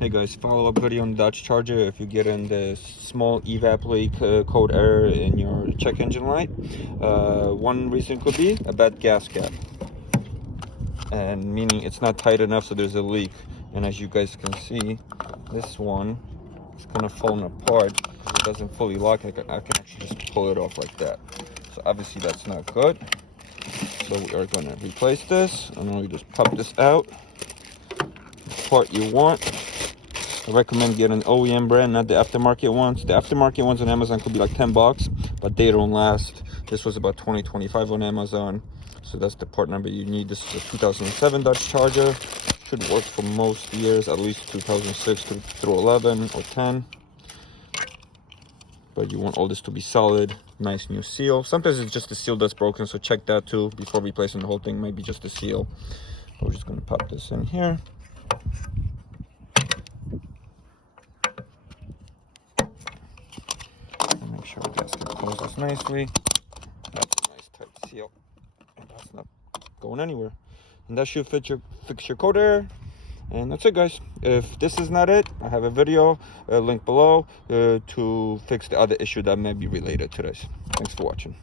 Hey guys, follow-up video on the Dodge Charger. If you get in the small EVAP leak code error in your check engine light, one reason could be a bad gas cap, and meaning it's not tight enough, so there's a leak. And as you guys can see, this one is kind of falling apart because it doesn't fully lock. I can actually just pull it off like that. So obviously that's not good. So we are going to replace this, and then we just pop this out. The part you want. I recommend getting an OEM brand, not the aftermarket ones. The aftermarket ones on Amazon could be like 10 bucks, but they don't last. This was about 20-25 on Amazon. So that's the part number you need. This is a 2007 Dodge Charger. Should work for most years, at least 2006 through 11 or 10. But you want all this to be solid, nice new seal. Sometimes it's just the seal that's broken, so check that too before replacing the whole thing. Maybe just the seal. But we're just gonna pop this in here. Make sure the gasket closes nicely. That's a nice tight seal. And that's not going anywhere. And that should fix your code error. And that's it, guys. If this is not it, I have a video link below to fix the other issue that may be related to this. Thanks for watching.